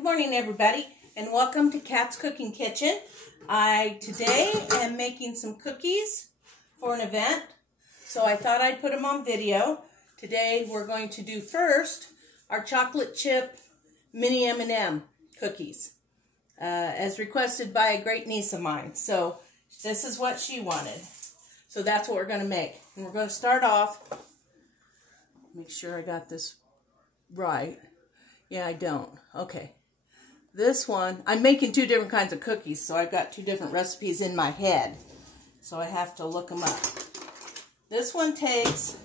Good morning, everybody, and welcome to Kat's Cooking Kitchen. I today am making some cookies for an event, so I thought I'd put them on video. Today we're going to do first our chocolate chip mini M&M cookies, as requested by a great niece of mine. So this is what she wanted. So that's what we're going to make. And we're going to start off, make sure I got this right. Yeah, I don't. Okay. This one, I'm making two different kinds of cookies, so I've got two different recipes in my head. So I have to look them up. This one takes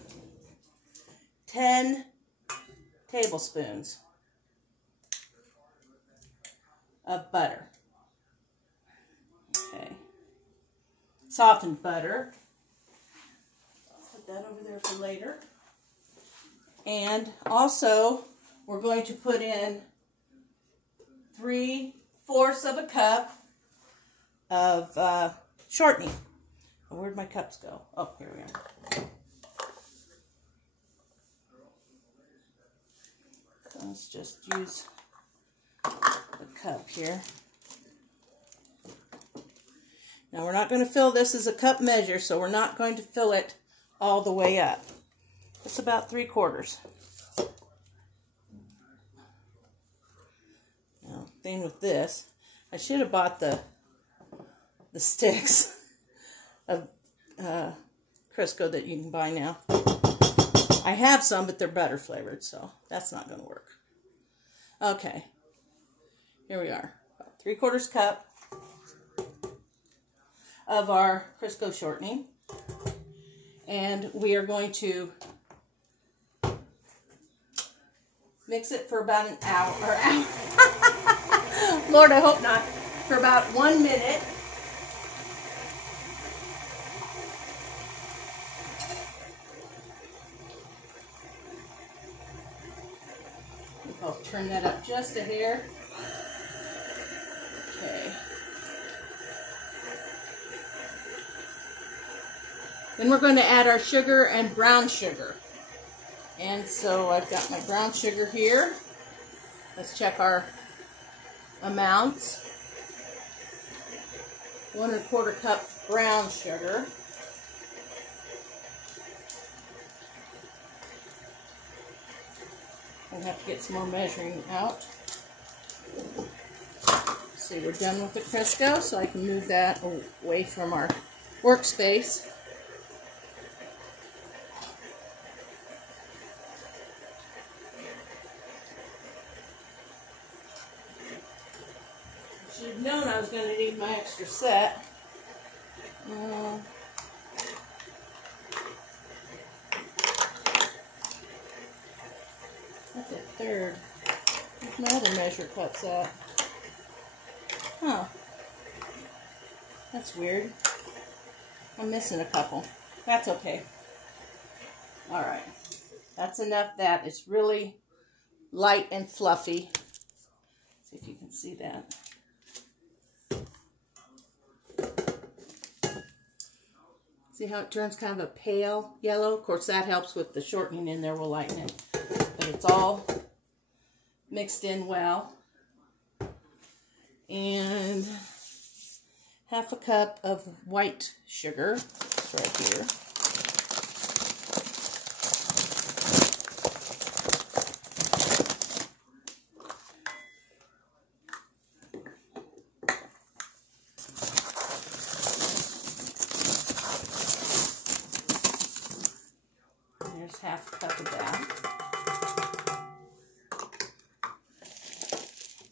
10 tablespoons of butter. Okay. Softened butter. I'll put that over there for later. And also, we're going to put in 3/4 of a cup of shortening. Where'd my cups go? Oh, here we are. Let's just use the cup here. Now we're not going to fill this as a cup measure, so we're not going to fill it all the way up. It's about 3/4. Now, thing with this, I should have bought the sticks of Crisco that you can buy now. I have some, but they're butter flavored, so that's not going to work. Okay, here we are. About 3/4 cup of our Crisco shortening, and we are going to mix it for about an hour. Lord, I hope not. For about 1 minute. I'll turn that up just a hair. Okay. Then we're going to add our sugar and brown sugar. And so I've got my brown sugar here. Let's check our amounts. 1 1/4 cup brown sugar. I'll have to get some more measuring out. See, we're done with the Crisco, so I can move that away from our workspace. Should have known I was going to need my extra set. That's a third. Where's my other measure cups at? Huh. That's weird. I'm missing a couple. That's okay. Alright. That's enough. That is really light and fluffy. See if you can see that. See how it turns kind of a pale yellow? Of course, that helps with the shortening in there. Will lighten it. But it's all mixed in well. And 1/2 cup of white sugar. It's right here. There's 1/2 cup of that.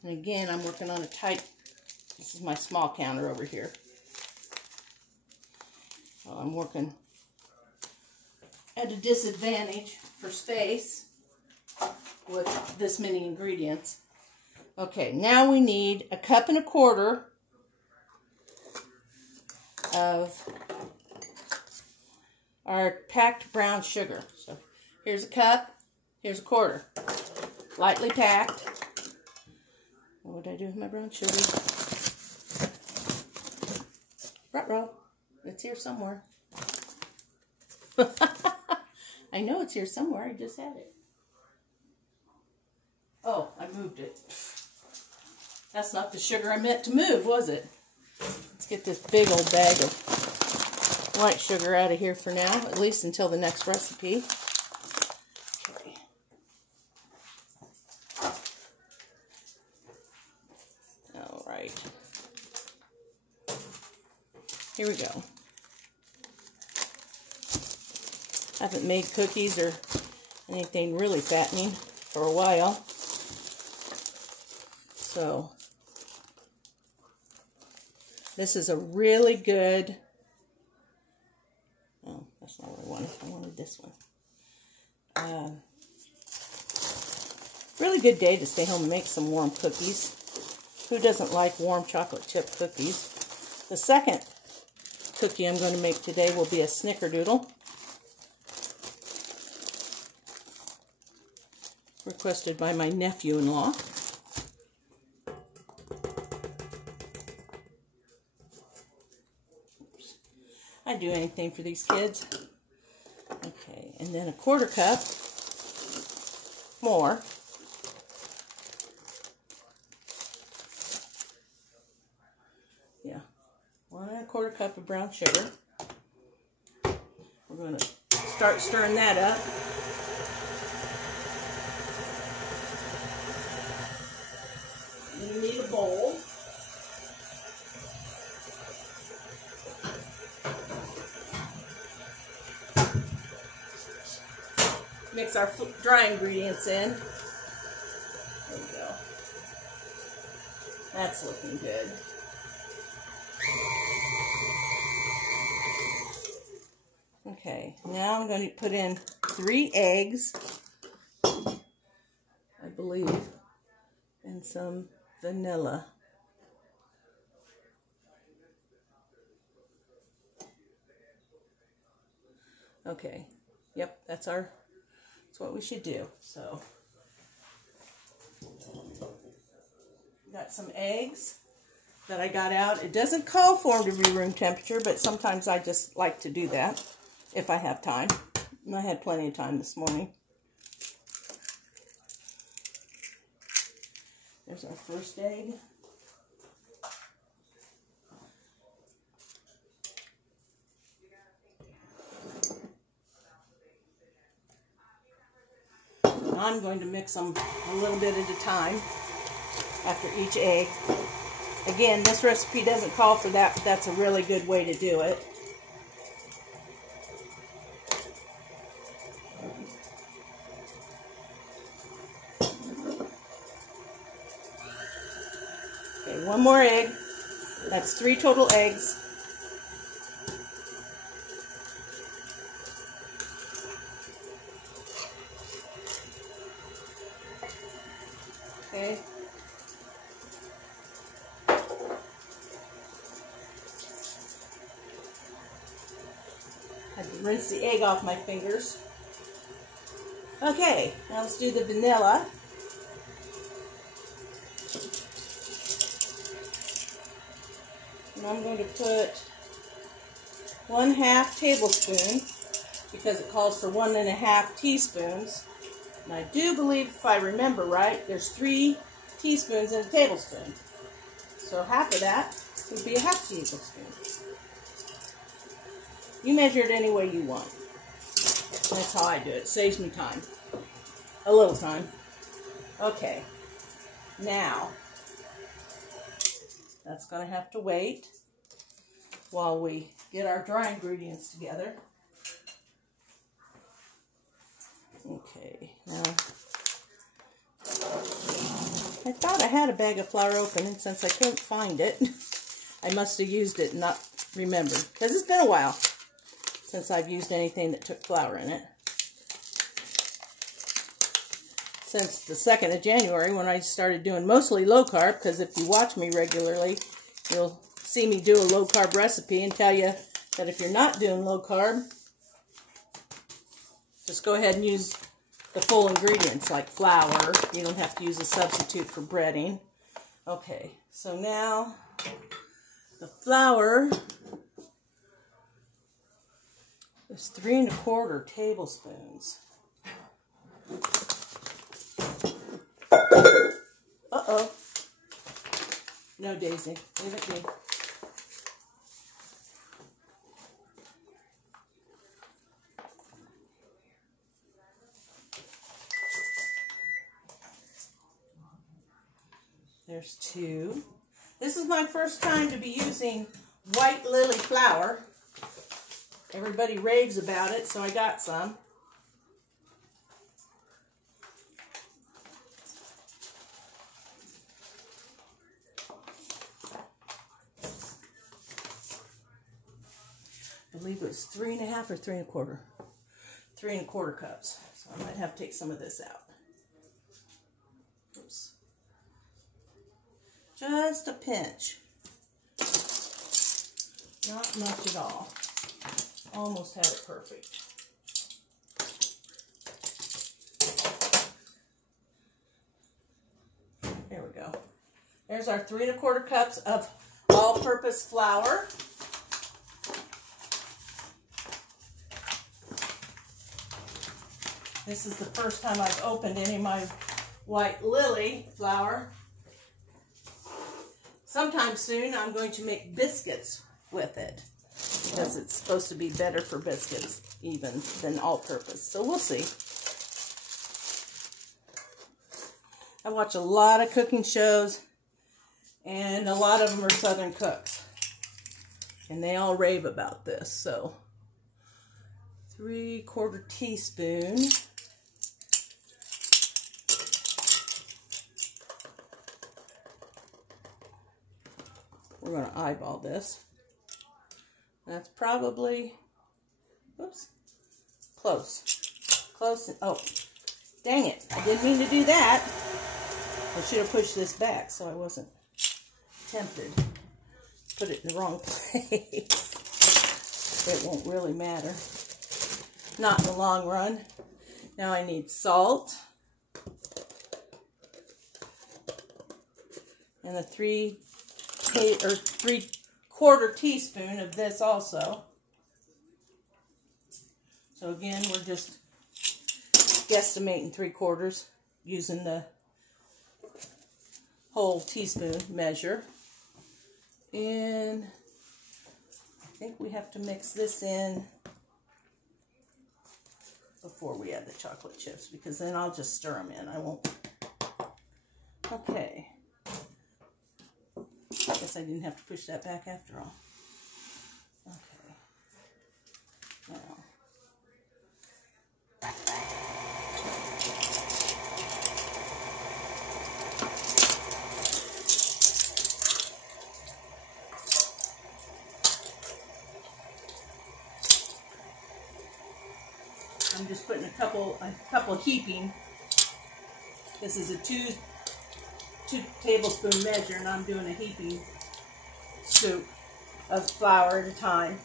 And again, I'm working on a tight, this is my small counter over here. Well, I'm working at a disadvantage for space with this many ingredients. Okay, now we need 1 1/4 cups of our packed brown sugar. So here's a cup, here's 1/4. Lightly packed. What did I do with my brown sugar? Ruh-roh. It's here somewhere. I know it's here somewhere. I just had it. Oh, I moved it. That's not the sugar I meant to move, was it? Let's get this big old bag of white sugar out of here for now, at least until the next recipe. Okay. All right. Here we go. I haven't made cookies or anything really fattening for a while. So, this is a really good, oh, that's not what I wanted. I wanted this one. Really good day to stay home and make some warm cookies. Who doesn't like warm chocolate chip cookies? The second cookie I'm going to make today will be a snickerdoodle. Requested by my nephew-in-law. I'd do anything for these kids. Okay, and then a 1/4 cup more. Yeah, 1 1/4 cup of brown sugar. We're going to start stirring that up. You need a bowl. Mix our dry ingredients in. There we go. That's looking good. Okay, now I'm going to put in 3 eggs, I believe, and some vanilla. Okay, yep, that's what we should do. So, got some eggs that I got out. It doesn't call for them to be room temperature, but sometimes I just like to do that if I have time. And I had plenty of time this morning. There's our first egg. I'm going to mix them a little bit at a time after each egg. Again, this recipe doesn't call for that, but that's a really good way to do it. Okay, 1 more egg. That's 3 total eggs. Okay. I had to rinse the egg off my fingers. Okay, now let's do the vanilla. And I'm going to put 1/2 tablespoon because it calls for 1 1/2 teaspoons. And I do believe, if I remember right, there's 3 teaspoons in a tablespoon. So half of that would be a 1/2 tablespoon. You measure it any way you want. That's how I do it. It saves me time. A little time. Okay. Now, that's going to have to wait while we get our dry ingredients together. Okay, now, I thought I had a bag of flour open, and since I couldn't find it, I must have used it and not remembered, because it's been a while since I've used anything that took flour in it. Since the 2nd of January, when I started doing mostly low carb, because if you watch me regularly, you'll see me do a low carb recipe and tell you that if you're not doing low carb, just go ahead and use the full ingredients like flour. You don't have to use a substitute for breading. Okay, so now the flour is 3 1/4 tablespoons. Uh-oh. No, Daisy. Leave it be. There's 2. This is my first time to be using white lily flour. Everybody raves about it, so I got some. I believe it was 3 1/2 or 3 1/4. 3 1/4 cups. So I might have to take some of this out. Oops. Just a pinch. Not much at all. Almost had it perfect. There we go. There's our 3 1/4 cups of all-purpose flour. This is the first time I've opened any of my white lily flour. Sometime soon I'm going to make biscuits with it, because it's supposed to be better for biscuits even than all-purpose. So we'll see. I watch a lot of cooking shows, and a lot of them are Southern cooks, and they all rave about this. So 3/4 teaspoon. We're going to eyeball this. That's probably, oops, close. Close. Oh, dang it. I didn't mean to do that. I should have pushed this back so I wasn't tempted. Put it in the wrong place. It won't really matter. Not in the long run. Now I need salt. And a 3/4 teaspoon of this also. So again, we're just guesstimating 3/4 using the whole teaspoon measure. And I think we have to mix this in before we add the chocolate chips, because then I'll just stir them in. I won't. Okay. I guess I didn't have to push that back after all. Okay. Now. I'm just putting a couple heaping. This is a two tablespoon measure, and I'm doing a heaping scoop of flour at a time.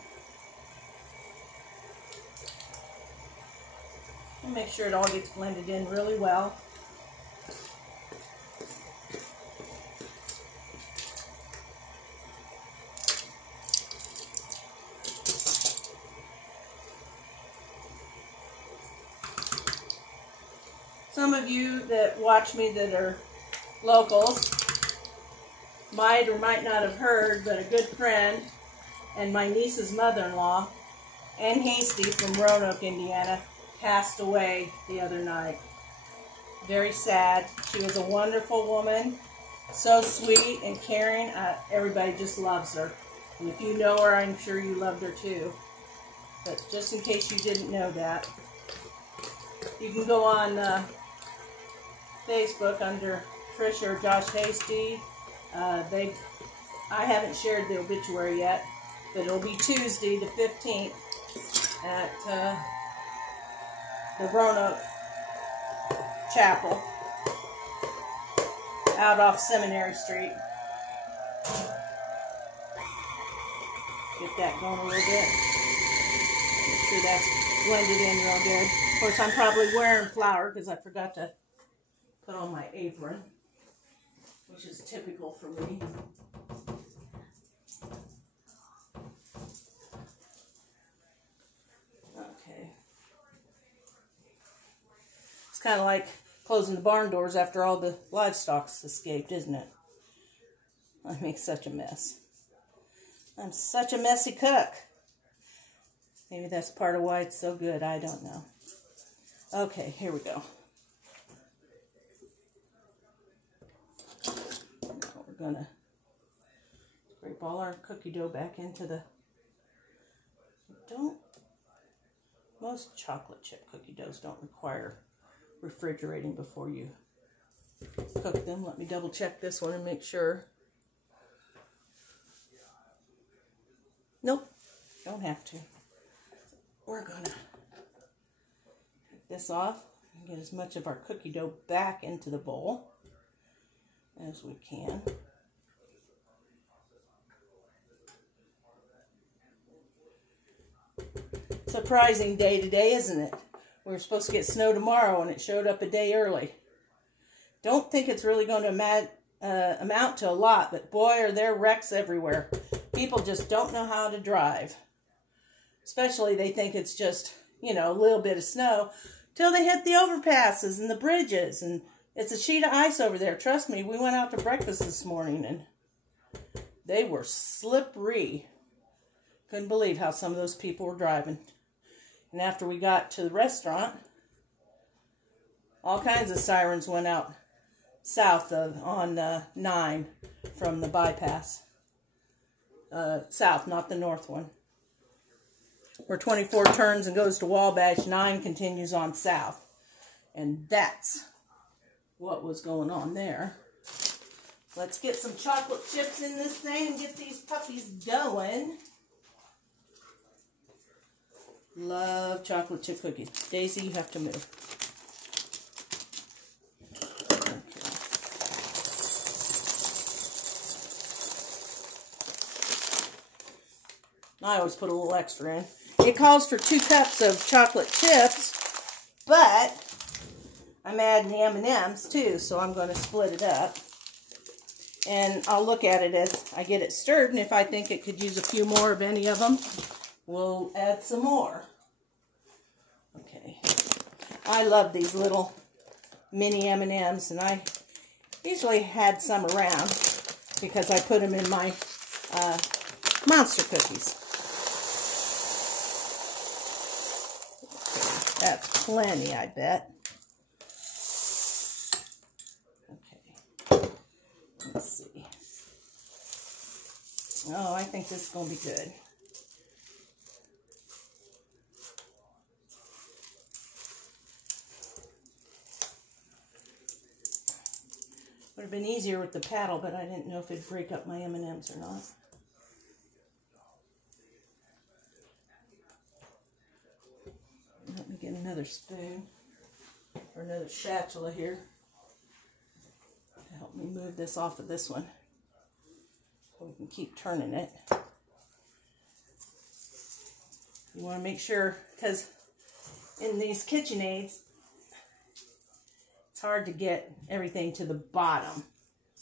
And make sure it all gets blended in really well. Some of you that watch me that are locals might or might not have heard, but a good friend and my niece's mother-in-law, Ann Hasty from Roanoke, Indiana, passed away the other night. Very sad. She was a wonderful woman, so sweet and caring. Everybody just loves her. And if you know her, I'm sure you loved her too. But just in case you didn't know that, you can go on Facebook under Tricia or Josh Hasty. I haven't shared the obituary yet, but it'll be Tuesday the 15th at the Roanoke Chapel out off Seminary Street. Get that going a little bit. Make sure that's blended in real good. Of course, I'm probably wearing flour because I forgot to put on my apron, which is typical for me. Okay. It's kind of like closing the barn doors after all the livestock's escaped, isn't it? I make such a mess. I'm such a messy cook. Maybe that's part of why it's so good. I don't know. Okay, here we go. Now we're going to scrape all our cookie dough back into the... Most chocolate chip cookie doughs don't require refrigerating before you cook them. Let me double check this one and make sure. Nope, don't have to. We're going to take this off and get as much of our cookie dough back into the bowl as we can. Surprising day today, isn't it? We were supposed to get snow tomorrow and it showed up a day early. Don't think it's really going to amount to a lot, but boy, are there wrecks everywhere. People just don't know how to drive. Especially they think it's just, you know, a little bit of snow till they hit the overpasses and the bridges, and it's a sheet of ice over there. Trust me, we went out to breakfast this morning and they were slippery. Couldn't believe how some of those people were driving. And after we got to the restaurant, all kinds of sirens went out south on 9 from the bypass. South, not the north one. Where 24 turns and goes to Wabash, 9 continues on south. And that's what was going on there. Let's get some chocolate chips in this thing and get these puppies going. Love chocolate chip cookies. Daisy, you have to move. Okay. I always put a little extra in. It calls for 2 cups of chocolate chips, but I'm adding the M&Ms too, so I'm going to split it up. And I'll look at it as I get it stirred, and if I think it could use a few more of any of them, we'll add some more. Okay. I love these little mini M&Ms, and I usually had some around because I put them in my monster cookies. Okay, that's plenty, I bet. Okay. Let's see. Oh, I think this is going to be good. Would have been easier with the paddle, but I didn't know if it'd break up my M&Ms or not. Let me get another spoon or another spatula here to help me move this off of this one so we can keep turning it. You want to make sure, because in these KitchenAids, it's hard to get everything to the bottom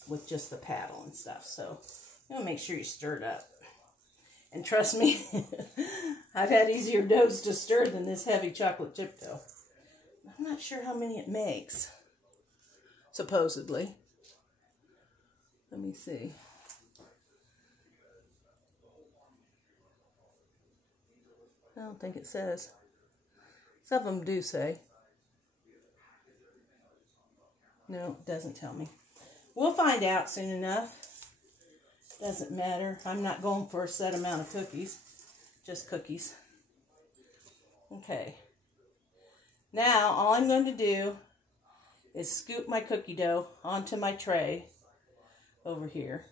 with just the paddle and stuff. So you want to make sure you stir it up. And trust me, I've had easier doughs to stir than this heavy chocolate chip dough. I'm not sure how many it makes, supposedly. Let me see. I don't think it says. Some of them do say. No, it doesn't tell me. We'll find out soon enough. Doesn't matter. I'm not going for a set amount of cookies. Just cookies. Okay. Now, all I'm going to do is scoop my cookie dough onto my tray over here.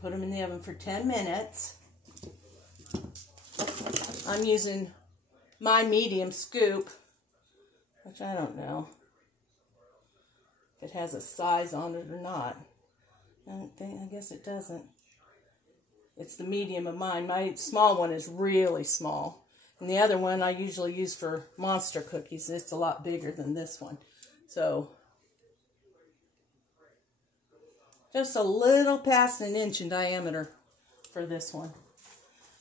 Put them in the oven for 10 minutes. I'm using my medium scoop, which I don't know if it has a size on it or not. I guess it doesn't. It's the medium of mine. My small one is really small. And the other one I usually use for monster cookies. It's a lot bigger than this one. So, just a little past 1 inch in diameter for this one.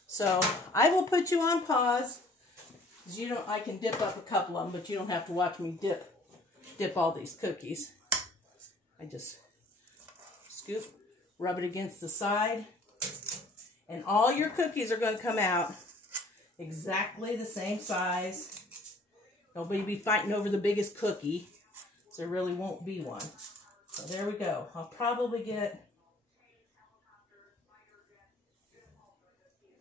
So, I will put you on pause. I can dip up a couple of them, but you don't have to watch me dip all these cookies. I just scoop, rub it against the side, and all your cookies are going to come out exactly the same size. Nobody be fighting over the biggest cookie, so there really won't be one. So there we go. I'll probably get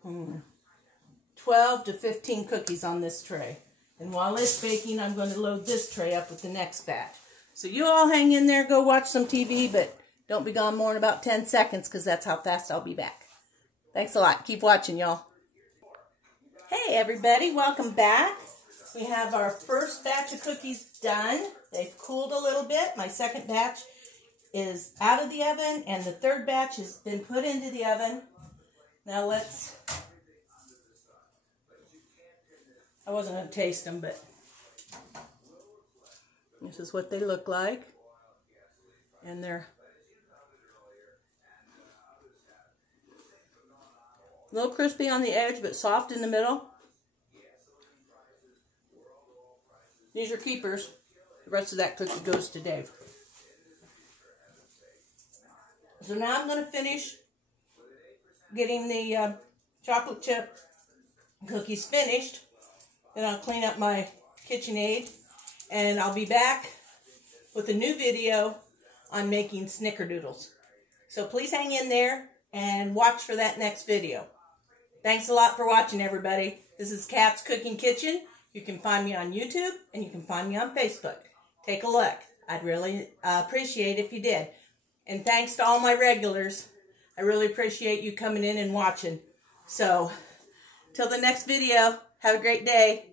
12 to 15 cookies on this tray. And while it's baking, I'm going to load this tray up with the next batch. So you all hang in there, go watch some TV, but don't be gone more in about 10 seconds because that's how fast I'll be back. Thanks a lot. Keep watching, y'all. Hey, everybody. Welcome back. We have our first batch of cookies done. They've cooled a little bit. My second batch is out of the oven, and the third batch has been put into the oven. Now let's... I wasn't going to taste them, but this is what they look like. And they're a little crispy on the edge, but soft in the middle. These are keepers. The rest of that cookie goes to Dave. So now I'm going to finish getting the chocolate chip cookies finished. Then I'll clean up my KitchenAid, and I'll be back with a new video on making snickerdoodles. So please hang in there and watch for that next video. Thanks a lot for watching, everybody. This is Kat's Cooking Kitchen. You can find me on YouTube, and you can find me on Facebook. Take a look. I'd really appreciate it if you did. And thanks to all my regulars. I really appreciate you coming in and watching. So, till the next video, have a great day.